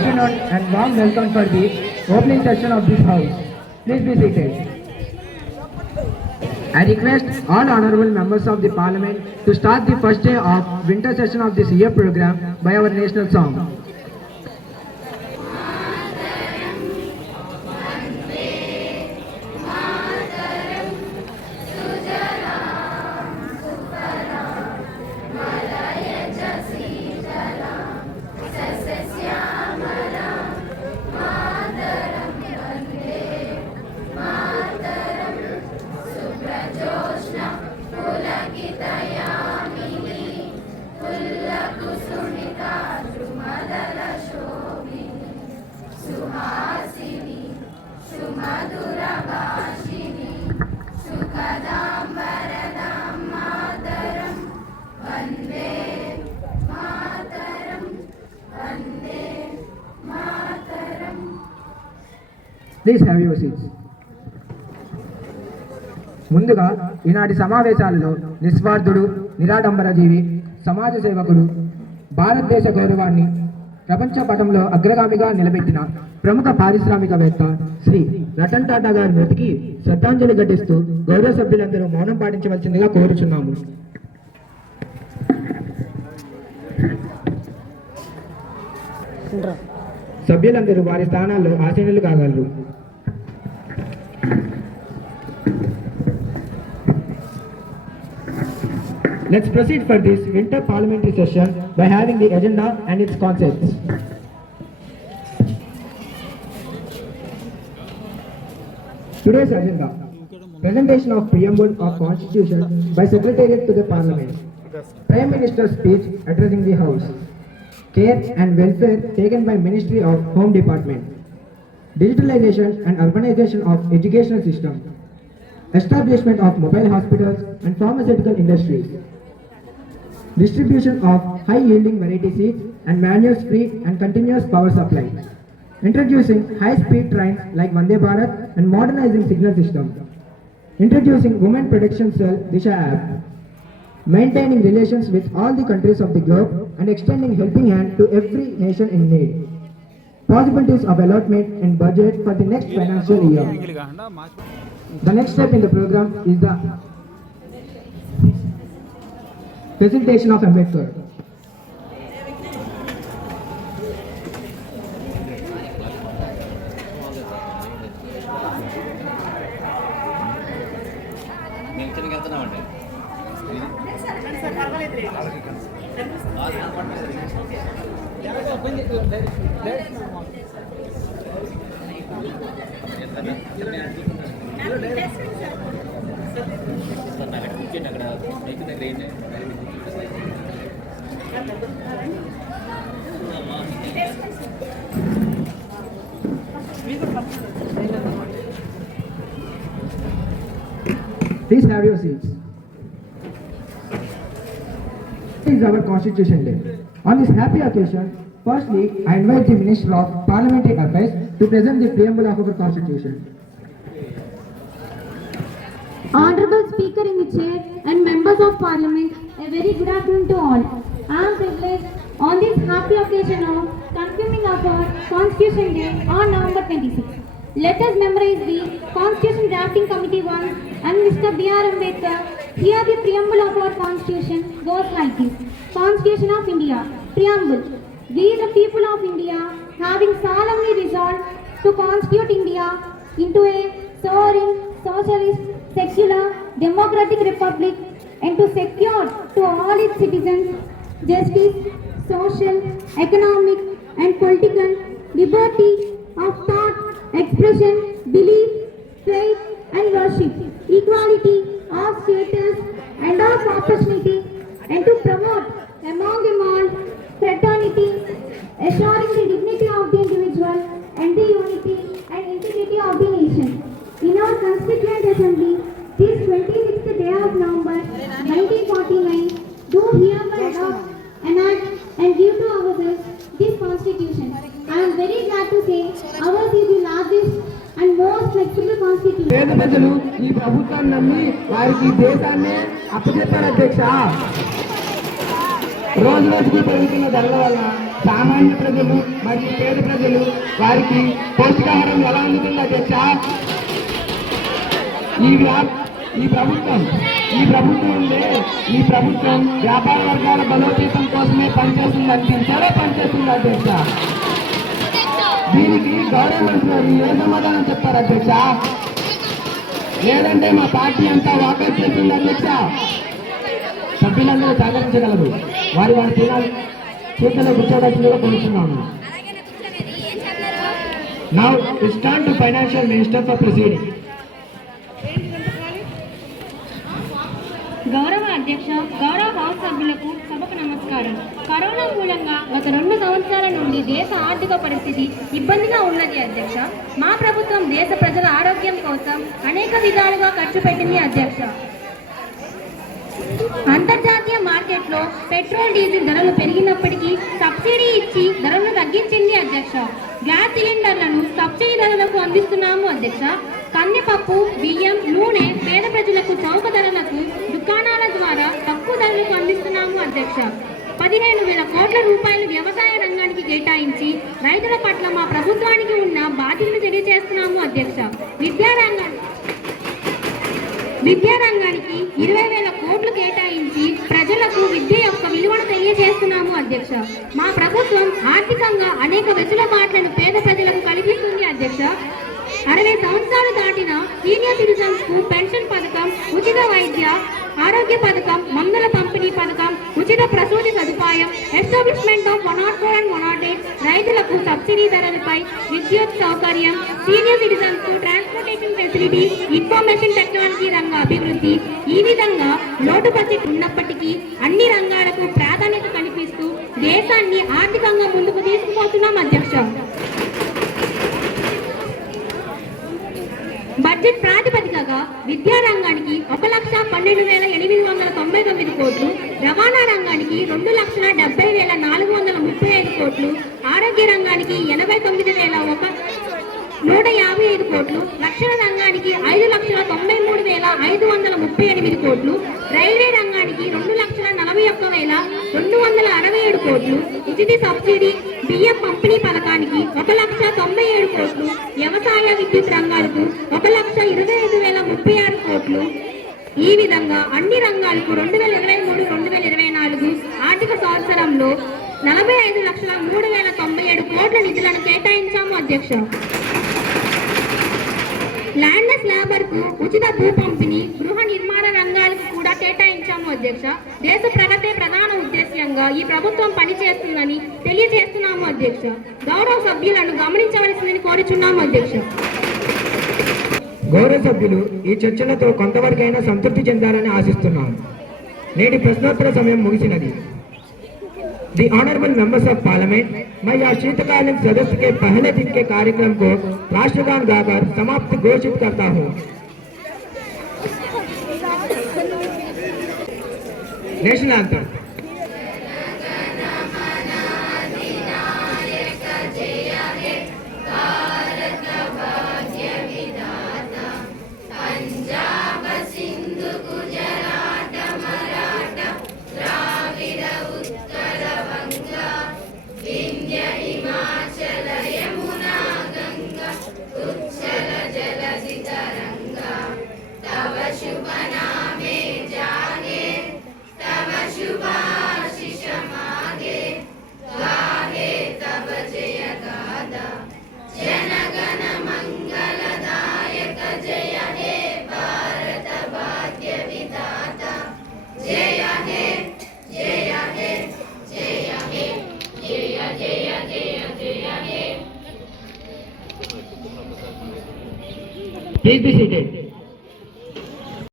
afternoon and warm welcome for the opening session of this house. Please be seated. I request all honorable members of the parliament to start the first day of winter session of this year program by our national song. Please have your seats. ముందుగా ఈనాటి సమావేశాలలో నిస్వార్థుడు, నిరాడంబర జీవి, సమాజ సేవకుడు, భారతదేశ గౌరవాన్ని ప్రపంచ పటంలో అగ్రగామిగా నిలబెట్టిన ప్రముఖ పారిశ్రామికవేత్త శ్రీ రతన్ టాటా గారి మృతికి శ్రద్ధాంజలి ఘటిస్తూ గౌరవ సభ్యులందరూ మౌనం పాటించవలసిందిగా కోరుచున్నాము. సభ్యులందరూ వారి స్థానాల్లో ఆసీనులు కాగలరు. Let's proceed for this winter parliamentary session by having the agenda and its concepts. Today's agenda: presentation of preamble of Constitution by Secretariat to the Parliament, Prime Minister's speech addressing the House, care and welfare taken by Ministry of Home Department, digitalization and urbanization of educational system, establishment of mobile hospitals and pharmaceutical industries, distribution of high-yielding variety seeds and manuals free and continuous power supply, introducing high-speed trains like Vande Bharat and modernizing signal system, introducing Women Protection Cell Disha app, maintaining relations with all the countries of the globe and extending helping hand to every nation in need, possibilities of allotment and budget for the next financial year. The next step in the program is the presentation of Ambedkar. Please have your seats. This is our Constitution Day. On this happy occasion, firstly, I invite the Minister of Parliamentary Affairs to present the preamble of our Constitution. Honorable Speaker in the chair and members of Parliament, a very good afternoon to all. I am privileged on this happy occasion of confirming of our Constitution Day on November 26. Let us memorize the Constitution Drafting Committee once and Mr. B.R. Ambedkar. Here the preamble of our Constitution goes like this. Constitution of India. Preamble. We the people of India, having solemnly resolved to constitute India into a sovereign, socialist, secular, democratic republic and to secure to all its citizens justice, social, economic and political liberty of thought, expression, belief, faith and worship, equality of status and of opportunity and to promote among them all fraternity, assuring the dignity of the individual and the unity and integrity of the nation. In our Constituent Assembly, this 26th day of November 1949, do hereby adopt, enact and give to ourselves this Constitution. I am very glad to say ours is the largest and most flexible Constitution. పేద ప్రజలు ఈ ప్రభుత్వాన్ని నమ్మి వారికి దేశాన్ని అప్పచెప్పారు అధ్యక్ష. రోజు రోజుకు పెరుగుతున్న ధరల వల్ల సామాన్య ప్రజలు మరియు పేద ప్రజలు ప్రజలు వారికి పౌష్టికాహారం ఎలా అందుతుందో అధ్యక్ష? ఈ ప్రభుత్వం వ్యాపార వర్గాల బలోపేతం కోసమే పనిచేస్తుంది అనిపించారా పనిచేస్తుంది అధ్యక్ష? దీనికి గౌరవ మంత్రి ఏ సమాధానం చెప్తారు అధ్యక్ష? లేదంటే మా పార్టీ అంతా వాకౌట్ చేస్తుంది అధ్యక్ష. సభ్యులందరూ సహకరించగలరు. వారి చేతుల్లో కూర్చోవలసిందిగా కోరుతున్నాను. Now it's turn to Financial Minister for proceeding. గౌరవ అధ్యక్ష, గౌరవ హౌస్ సభ్యులకు సభకు నమస్కారం. కరోనా మూలంగా గత 2 సంవత్సరాల నుండి దేశ ఆర్థిక పరిస్థితి ఇబ్బందిగా ఉన్నది అధ్యక్ష. మా ప్రభుత్వం దేశ ప్రజల ఆరోగ్యం కోసం అనేక విధాలుగా ఖర్చు పెట్టింది అధ్యక్ష. అంతర్జాతీయ మార్కెట్లో పెట్రోల్ డీజిల్ ధరలు పెరిగినప్పటికీ సబ్సిడీ ఇచ్చి ధరలను తగ్గించింది అధ్యక్ష. గ్యాస్ సిలిండర్లను సబ్సిడీ ధరలకు అందిస్తున్నాము అధ్యక్ష. కందిపప్పు, బియ్యం, నూనె పేద ప్రజలకు చౌక ధరలకు దుకాణాల ద్వారా తక్కువ ధరలకు అందిస్తున్నాము అధ్యక్ష. 15,000 కోట్ల రూపాయలు వ్యవసాయ రంగానికి కేటాయించి రైతుల పట్ల మా ప్రభుత్వానికి ఉన్న బాధ్యతను తెలియజేస్తున్నాము అధ్యక్ష. విద్యారంగానికి 20,000 కోట్లు కేటాయించి ప్రజలకు విద్య యొక్క విలువను తెలియజేస్తున్నాము అధ్యక్ష. మా ప్రభుత్వం ఆర్థికంగా అనేక వెసులుబాట్లను పేద ప్రజలకు కల్పిస్తుంది అధ్యక్ష. 60 సంవత్సరాలు దాటిన సీనియర్ సిటిజన్స్ కు పెన్షన్ పథకం, ఉచిత వైద్య ఆరోగ్య పథకం, మందుల పంపిణీ పథకం, ఉచిత ప్రసూతి సదుపాయం, ఎస్టాబ్లిష్మెంట్ ఆఫ్ 104 and 108, రైతులకు సబ్సిడీ ధరలపై విద్యుత్ సౌకర్యం, సీనియర్ సిటిజన్స్ కు ట్రాన్స్పోర్టేషన్ ఫెసిలిటీ, ఇన్ఫర్మేషన్ టెక్నాలజీ రంగ అభివృద్ధి. ఈ విధంగా లోటు బడ్జెట్ ఉన్నప్పటికీ అన్ని రంగాలకు ప్రాధాన్యత కల్పిస్తూ దేశాన్ని ఆర్థికంగా ముందుకు తీసుకుపోతున్నాం అధ్యక్ష. బడ్జెట్ ప్రాతిపదికగా విద్యారంగానికి 1,12,899 కోట్లు, రవాణా రంగానికి 2,70,435 కోట్లు, ఆరోగ్య రంగానికి 89,155 కోట్లు, రక్షణ రంగానికి 5,93,538 కోట్లు, రైల్వే రంగానికి 2,41,267 కోట్లు, ఉచిత సబ్సిడీ బియ్యం పంపిణీ పథకానికి 1,97,000 కోట్లు, వ్యవసాయ విద్యుత్ రంగాలకు 1,25,036 కోట్లు. ఈ విధంగా అన్ని రంగాలకు 2023-2024 ఆర్థిక సంవత్సరంలో 45,03,097 కోట్ల నిధులను కేటాయించాము అధ్యక్ష. ల్యాండ్లెస్ లేబర్ కు ఉచిత భూ పంపిణీ, గృహ నిర్మాణ రంగాలకు కూడా కేటాయించాము అధ్యక్ష. దేశ ప్రగతే ప్రధాన ఉద్దేశ్యంగా ఈ ప్రభుత్వం పనిచేస్తుందని తెలియజేస్తున్నాము అధ్యక్ష. గౌరవ సభ్యులను గమనించవలసిందని కోరుచున్నాము అధ్యక్ష. గౌరవ సభ్యులు ఈ చర్చలతో కొంతవరకైనా సంతృప్తి చెందాలని ఆశిస్తున్నాను. నేటి ప్రశ్నోత్తర సమయం ముగిసినది. The honorable members of parliament, मैं यह शीतकालीन सदस्य के पहले दिन के कार्यक्रम को राष्ट्रगान गाकर समाप्त घोषित करता हूँ. National anthem. Please be seated.